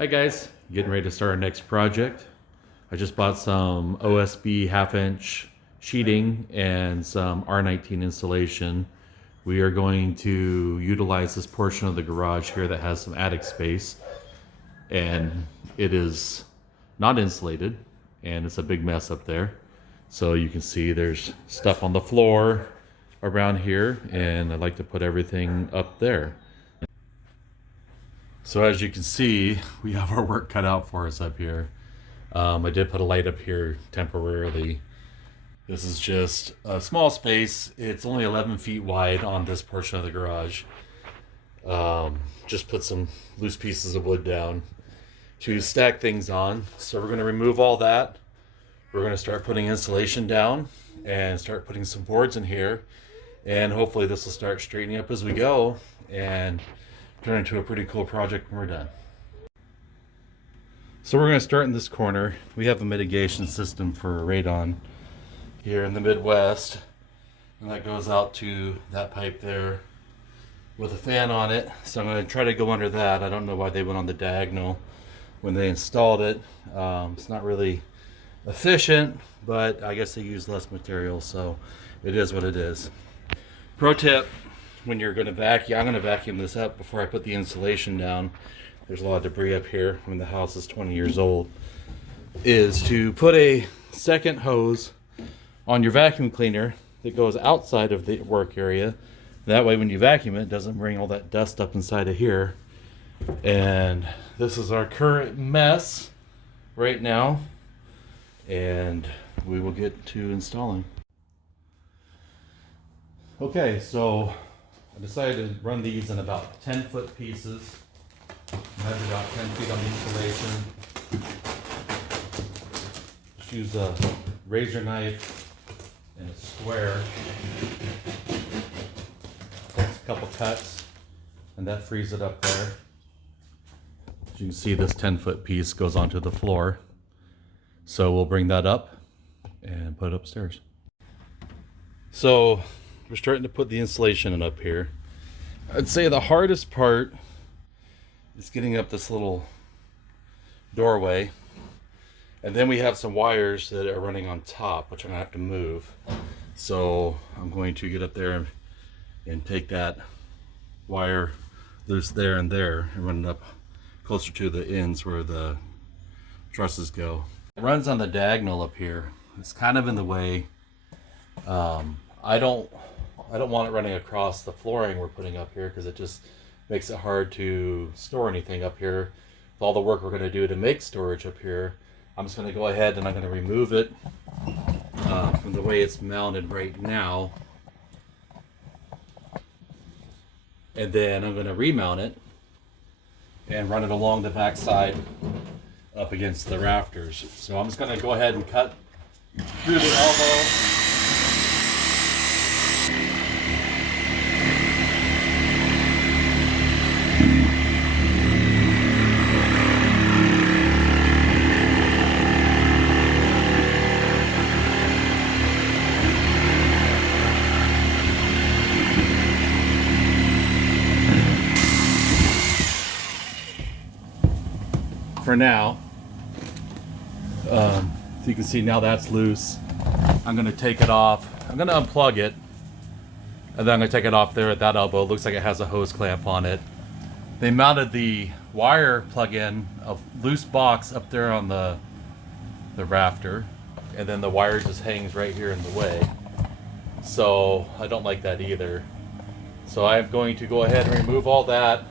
Hi guys, getting ready to start our next project. I just bought some OSB half-inch sheeting and some R19 insulation. We are going to utilize this portion of the garage here that has some attic space, and it is not insulated and it's a big mess up there. So you can see there's stuff on the floor around here, and I'd like to put everything up there. So as you can see, we have our work cut out for us up here. I did put a light up here temporarily. This is just a small space. It's only 11 feet wide on this portion of the garage. Just put some loose pieces of wood down to stack things on. So we're going to remove all that. We're going to start putting insulation down and start putting some boards in here. And hopefully this will start straightening up as we go and turn into a pretty cool project when we're done. So we're going to start in this corner. We have a mitigation system for radon here in the Midwest, and that goes out to that pipe there with a fan on it. So I'm going to try to go under that. I don't know why they went on the diagonal when they installed it. It's not really efficient, but I guess they use less material, so it is what it is. Pro tip: when you're going to vacuum, I'm going to vacuum this up before I put the insulation down. There's a lot of debris up here when the house is 20 years old. Is to put a second hose on your vacuum cleaner that goes outside of the work area. That way when you vacuum it doesn't bring all that dust up inside of here. And this is our current mess right now, and we will get to installing. Okay, so I decided to run these in about 10-foot pieces. Measure about 10 feet on the insulation. Just use a razor knife and a square. Takes a couple cuts, and that frees it up there. As you can see, this 10-foot piece goes onto the floor. So we'll bring that up and put it upstairs. So we're starting to put the insulation in up here. I'd say the hardest part is getting up this little doorway. And then we have some wires that are running on top, which I'm gonna have to move. So I'm going to get up there and take that wire loose there and there and run it up closer to the ends where the trusses go. It runs on the diagonal up here. It's kind of in the way. I don't want it running across the flooring we're putting up here, because it just makes it hard to store anything up here. With all the work we're going to do to make storage up here, I'm just going to go ahead and I'm going to remove it from the way it's mounted right now. And then I'm going to remount it and run it along the back side up against the rafters. So I'm just going to go ahead and cut through the elbow. For now, so you can see now that's loose. I'm going to take it off. I'm going to unplug it, and then I'm going to take it off there at that elbow. It looks like it has a hose clamp on it. They mounted the wire plug-in, a loose box up there on the rafter, and then the wire just hangs right here in the way. So I don't like that either. So I'm going to go ahead and remove all that.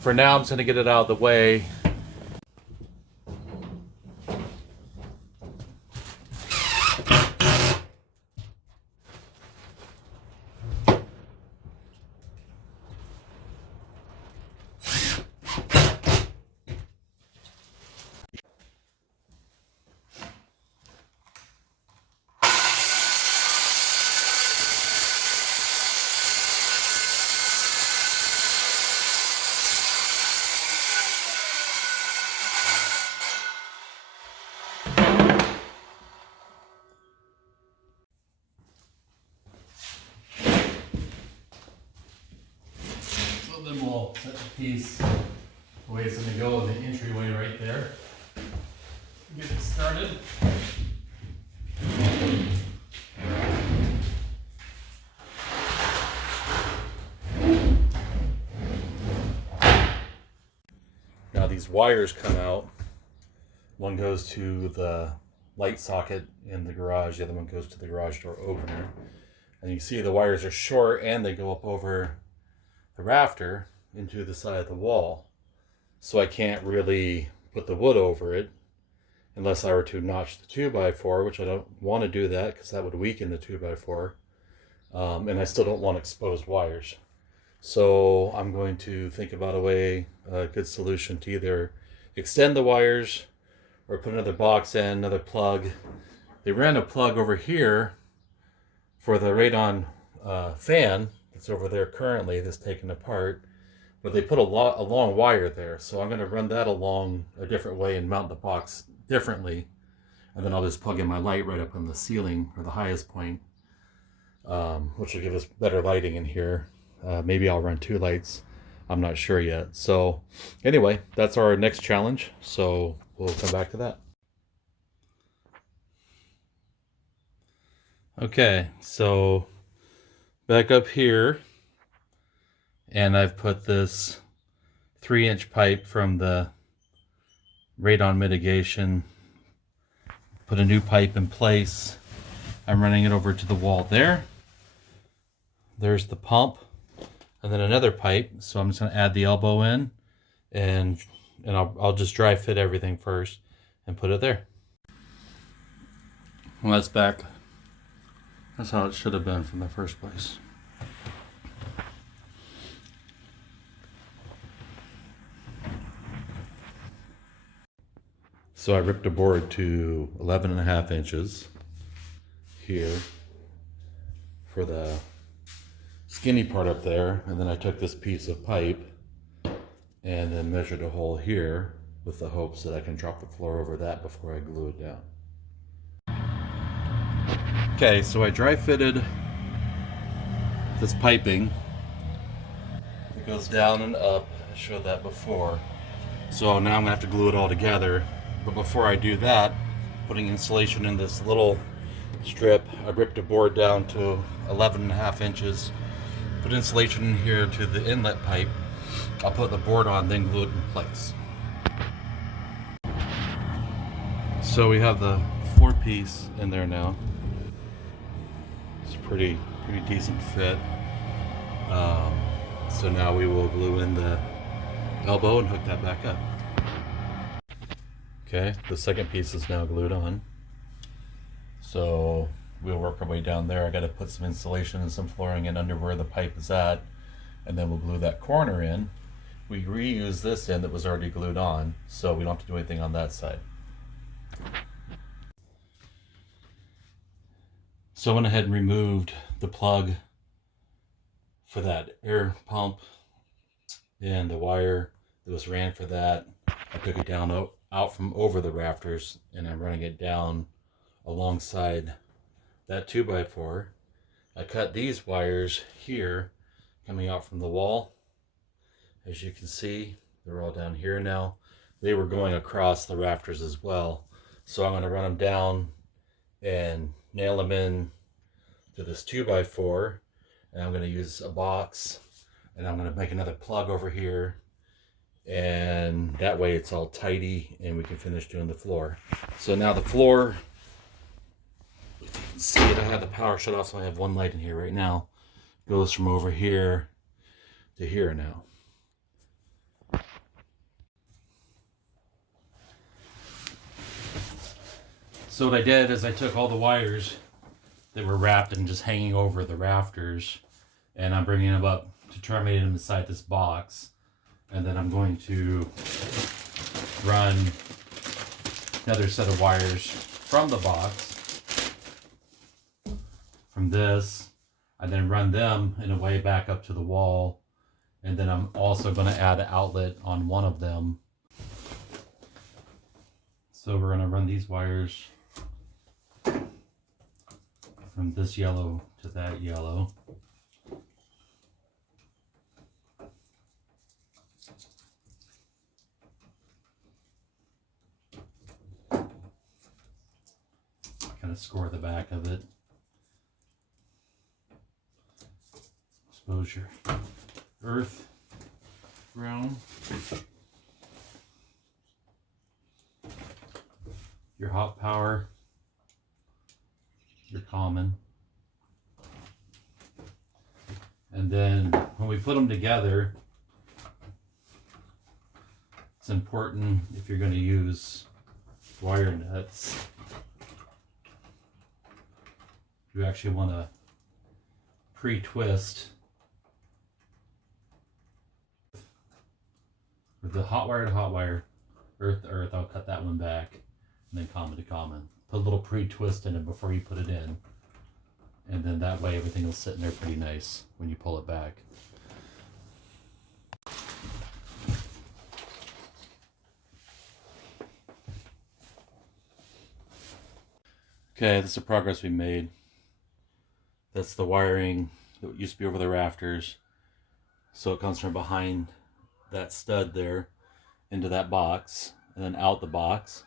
For now, I'm just going to get it out of the way. then we'll set the piece the way Anyways, I'm gonna go in the entryway right there. Get it started. Now these wires come out. One goes to the light socket in the garage, the other one goes to the garage door opener. And you see the wires are short and they go up over the rafter into the side of the wall. So I can't really put the wood over it unless I were to notch the 2x4, which I don't want to do that because that would weaken the 2x4. And I still don't want exposed wires. So I'm going to think about a good solution to either extend the wires or put another box in, another plug. They ran a plug over here for the radon fan that's over there currently that's taken apart, but they put a long wire there. So I'm going to run that along a different way and mount the box differently. And then I'll just plug in my light right up on the ceiling or the highest point, which will give us better lighting in here. Maybe I'll run 2 lights. I'm not sure yet. So anyway, that's our next challenge. So we'll come back to that. Okay, so back up here, and I've put this 3-inch pipe from the radon mitigation, put a new pipe in place. I'm running it over to the wall there. There's the pump, and then another pipe. So I'm just going to add the elbow in, and I'll just dry fit everything first and put it there. Well, that's back. That's how it should have been from the first place. So I ripped a board to 11.5 inches here for the skinny part up there, and then I took this piece of pipe and then measured a hole here with the hopes that I can drop the floor over that before I glue it down. Okay, so I dry fitted this piping. It goes down and up. I showed that before. So now I'm gonna have to glue it all together. But before I do that, putting insulation in this little strip, I ripped a board down to 11.5 inches. Put insulation in here to the inlet pipe. I'll put the board on, then glue it in place. So we have the floor piece in there now. It's pretty decent fit. So now we will glue in the elbow and hook that back up. Okay, the second piece is now glued on. So we'll work our way down there. I got to put some insulation and some flooring in under where the pipe is at, and then we'll glue that corner in. We reuse this end that was already glued on, so we don't have to do anything on that side. So I went ahead and removed the plug for that air pump and the wire that was ran for that. I took it down out from over the rafters, and I'm running it down alongside that 2x4. I cut these wires here coming out from the wall. As you can see, they're all down here now. They were going across the rafters as well. So I'm going to run them down and nail them in to this 2x4. And I'm going to use a box, and I'm going to make another plug over here. And that way it's all tidy and we can finish doing the floor. So now the floor, if you can see it, I have the power shut off, so I have one light in here right now. Goes from over here to here now. So what I did is I took all the wires that were wrapped and just hanging over the rafters, and I'm bringing them up to terminate them inside this box. And then I'm going to run another set of wires from the box, from this, and then run them in a way back up to the wall. And then I'm also going to add an outlet on one of them. So we're going to run these wires from this yellow to that yellow. to score the back of it. Expose your earth, ground, your hot power, your common. And then when we put them together, it's important if you're going to use wire nuts, you actually want to pre-twist with the hot wire to hot wire, earth to earth. I'll cut that one back, and then common to common. Put a little pre-twist in it before you put it in, and then that way everything will sit in there pretty nice when you pull it back. Okay, this is the progress we made. That's the wiring that used to be over the rafters. So it comes from behind that stud there into that box, and then out the box,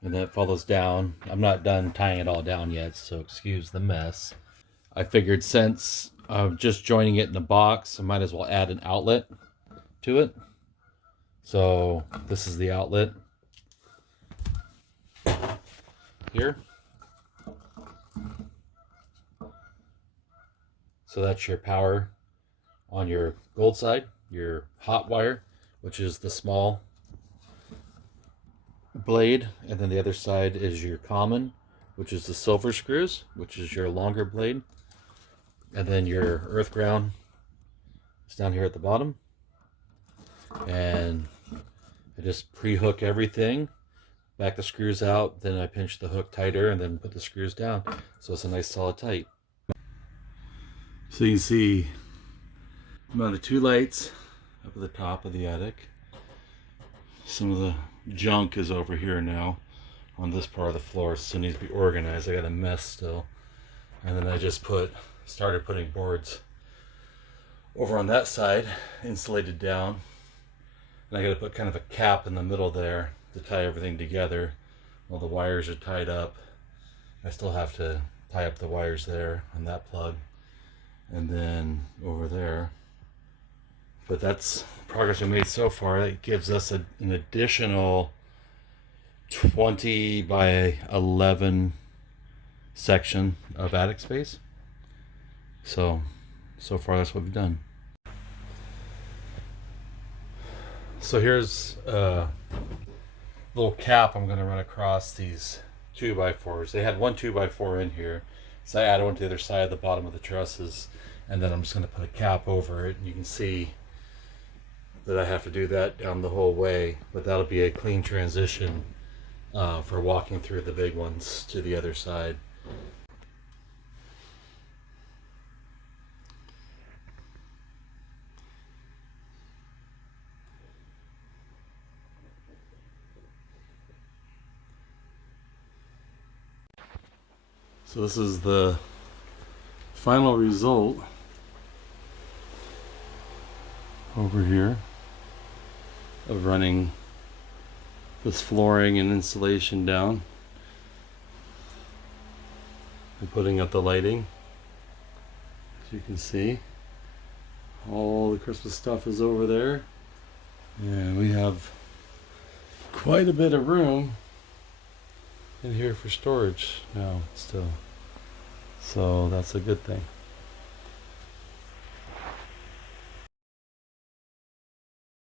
and then it follows down. I'm not done tying it all down yet, so excuse the mess. I figured since I'm just joining it in the box, I might as well add an outlet to it. So this is the outlet here. So that's your power on your gold side, your hot wire, which is the small blade, and then the other side is your common, which is the silver screws, which is your longer blade, and then your earth ground is down here at the bottom. And I just pre-hook everything, back the screws out, then I pinch the hook tighter and then put the screws down, so it's a nice solid tight. So you can see I mounted 2 lights up at the top of the attic. Some of the junk is over here now on this part of the floor, so it needs to be organized. I got a mess still. And then I just started putting boards over on that side, insulated down. And I got to put kind of a cap in the middle there to tie everything together. While the wires are tied up, I still have to tie up the wires there on that plug. And then over there. But that's progress we made so far. It gives us an additional 20 by 11 section of attic space. So far that's what we've done. So here's a little cap I'm going to run across these 2x4s. They had one 2x4 in here, so I added one to the other side of the bottom of the trusses, and then I'm just going to put a cap over it. And you can see that I have to do that down the whole way, but that'll be a clean transition for walking through the big ones to the other side. So this is the final result over here of running this flooring and insulation down and putting up the lighting. As you can see, all the Christmas stuff is over there, and we have quite a bit of room in here for storage now still, so that's a good thing.